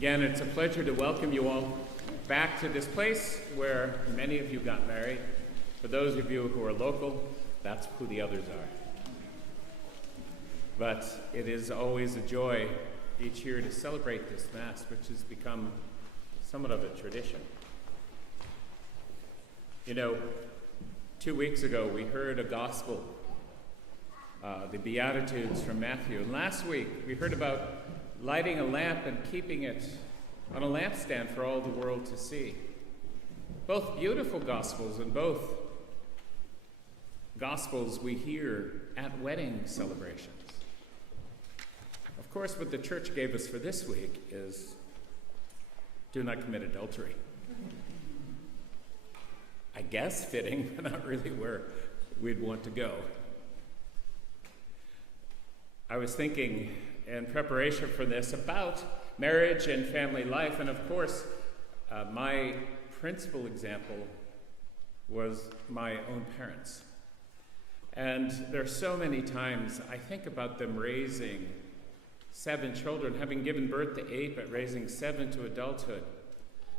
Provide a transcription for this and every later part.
Again, it's a pleasure to welcome you all back to this place where many of you got married. For those of you who are local, that's who the others are. But it is always a joy each year to celebrate this Mass, which has become somewhat of a tradition. You know, 2 weeks ago we heard a gospel, the Beatitudes from Matthew. And last week we heard about lighting a lamp and keeping it on a lampstand for all the world to see. Both beautiful gospels, and both gospels we hear at wedding celebrations. Of course, what the church gave us for this week is do not commit adultery. I guess fitting, but not really where we'd want to go. I was thinking in preparation for this about marriage and family life, and of course, my principal example was my own parents. And there are so many times I think about them raising 7 children, having given birth to 8, but raising 7 to adulthood,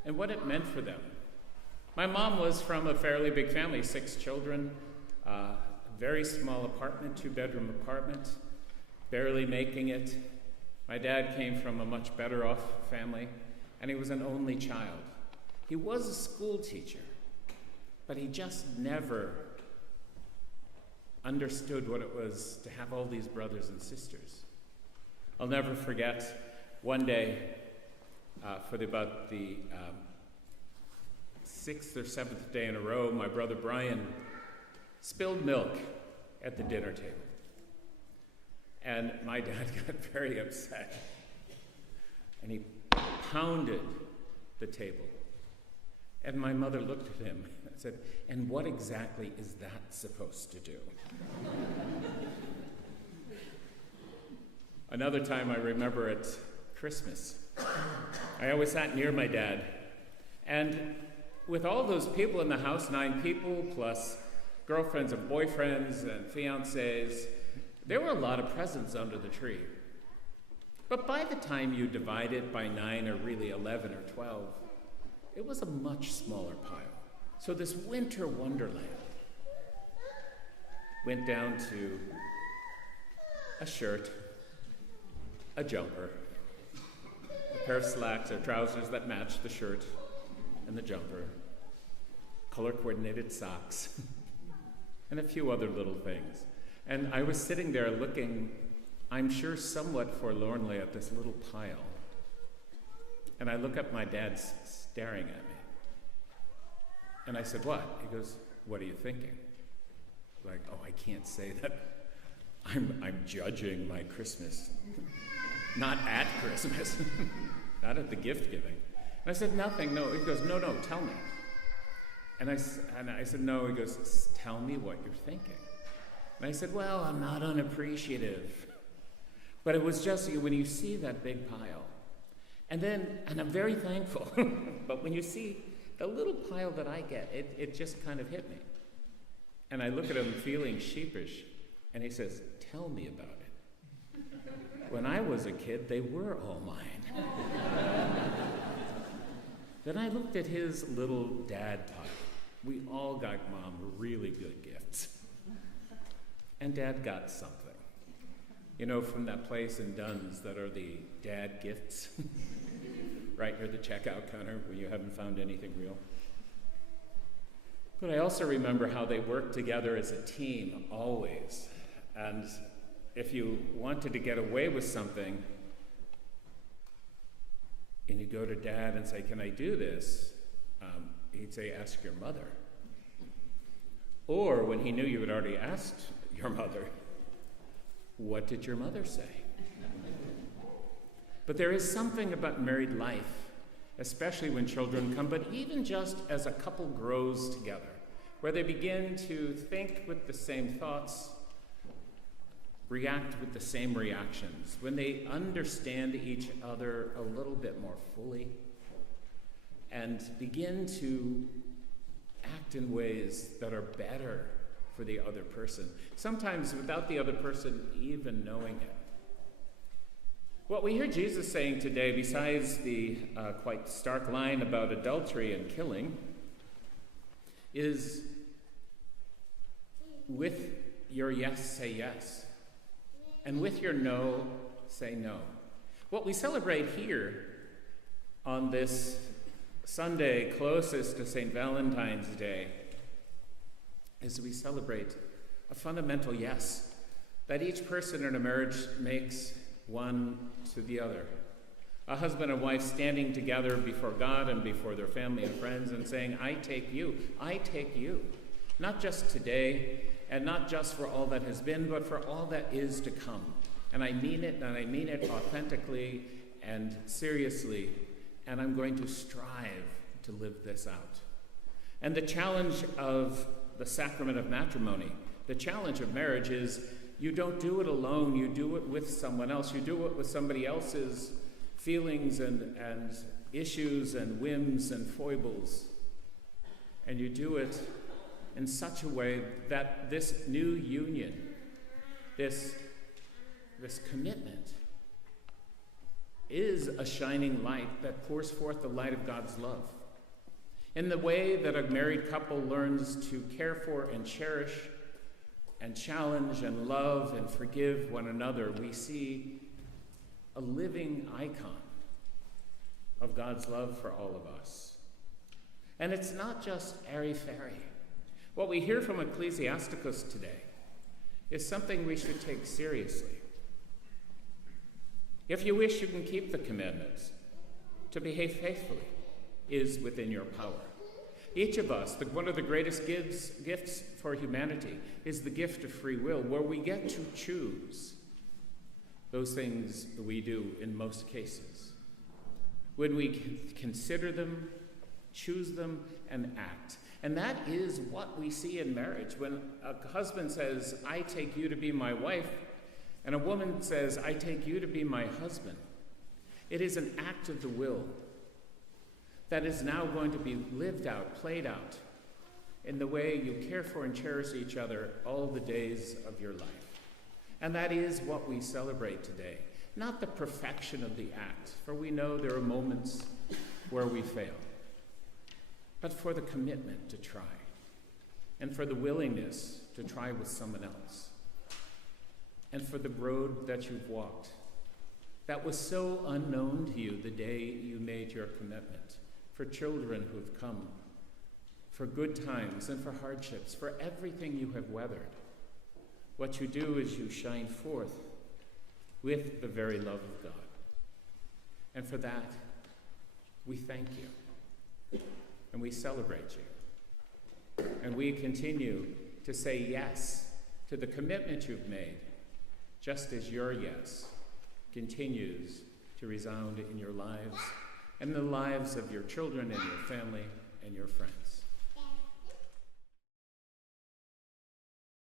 and what it meant for them. My mom was from a fairly big family, 6 children, very small apartment, 2-bedroom apartment, barely making it. My dad came from a much better off family, and he was an only child. He was a school teacher, but he just never understood what it was to have all these brothers and sisters. I'll never forget one day, for about the 6th or 7th day in a row, my brother Brian spilled milk at the dinner table. And my dad got very upset. And he pounded the table. And my mother looked at him and said, "And what exactly is that supposed to do?" Another time I remember at Christmas, I always sat near my dad. And with all those people in the house, 9 people plus girlfriends and boyfriends and fiancés, there were a lot of presents under the tree. But by the time you divide it by 9 or really 11 or 12, it was a much smaller pile. So this winter wonderland went down to a shirt, a jumper, a pair of slacks or trousers that matched the shirt and the jumper, color-coordinated socks, and a few other little things. And I was sitting there looking, I'm sure somewhat forlornly, at this little pile. And I look up, my dad's staring at me. And I said, "What?" He goes, "What are you thinking?" Like, oh, I can't say that. I'm judging my Christmas. Not at Christmas. Not at the gift giving. And I said, "Nothing, no." He goes, no, tell me. And I said, "No." He goes, "Tell me what you're thinking." And I said, "Well, I'm not unappreciative. But it was just when you see that big pile, and I'm very thankful, but when you see the little pile that I get, it just kind of hit me." And I look at him feeling sheepish, and he says, "Tell me about it. When I was a kid, they were all mine." Then I looked at his little dad pile. We all got Mom really good gifts. And Dad got something. You know, from that place in Dunn's that are the dad gifts, right near the checkout counter when you haven't found anything real. But I also remember how they worked together as a team, always. And if you wanted to get away with something, and you go to Dad and say, "Can I do this?" He'd say, "Ask your mother." Or when he knew you had already asked your mother, "What did your mother say?" But there is something about married life, especially when children come, but even just as a couple grows together, where they begin to think with the same thoughts, react with the same reactions, when they understand each other a little bit more fully, and begin to act in ways that are better for the other person, sometimes without the other person even knowing it. What we hear Jesus saying today, besides the quite stark line about adultery and killing, is with your yes, say yes. And with your no, say no. What we celebrate here on this Sunday closest to St. Valentine's Day is we celebrate a fundamental yes that each person in a marriage makes one to the other. A husband and wife standing together before God and before their family and friends and saying, I take you. Not just today and not just for all that has been, but for all that is to come. And I mean it, and I mean it authentically and seriously, and I'm going to strive to live this out. And the challenge of the sacrament of matrimony, the challenge of marriage is you don't do it alone, you do it with someone else. You do it with somebody else's feelings and issues and whims and foibles. And you do it in such a way that this new union, this commitment, is a shining light that pours forth the light of God's love. In the way that a married couple learns to care for and cherish and challenge and love and forgive one another, we see a living icon of God's love for all of us. And it's not just airy-fairy. What we hear from Ecclesiasticus today is something we should take seriously. If you wish, you can keep the commandments. To behave faithfully is within your power. Each of us, one of the greatest gifts for humanity is the gift of free will, where we get to choose those things that we do in most cases. When we consider them, choose them, and act. And that is what we see in marriage. When a husband says, I take you to be my wife, and a woman says, I take you to be my husband, it is an act of the will that is now going to be lived out, played out, in the way you care for and cherish each other all the days of your life. And that is what we celebrate today. Not the perfection of the act, for we know there are moments where we fail, but for the commitment to try, and for the willingness to try with someone else, and for the road that you've walked that was so unknown to you the day you made your commitment, for children who've come, for good times and for hardships, for everything you have weathered. What you do is you shine forth with the very love of God. And for that, we thank you, and we celebrate you. And we continue to say yes to the commitment you've made, just as your yes continues to resound in your lives and the lives of your children and your family and your friends.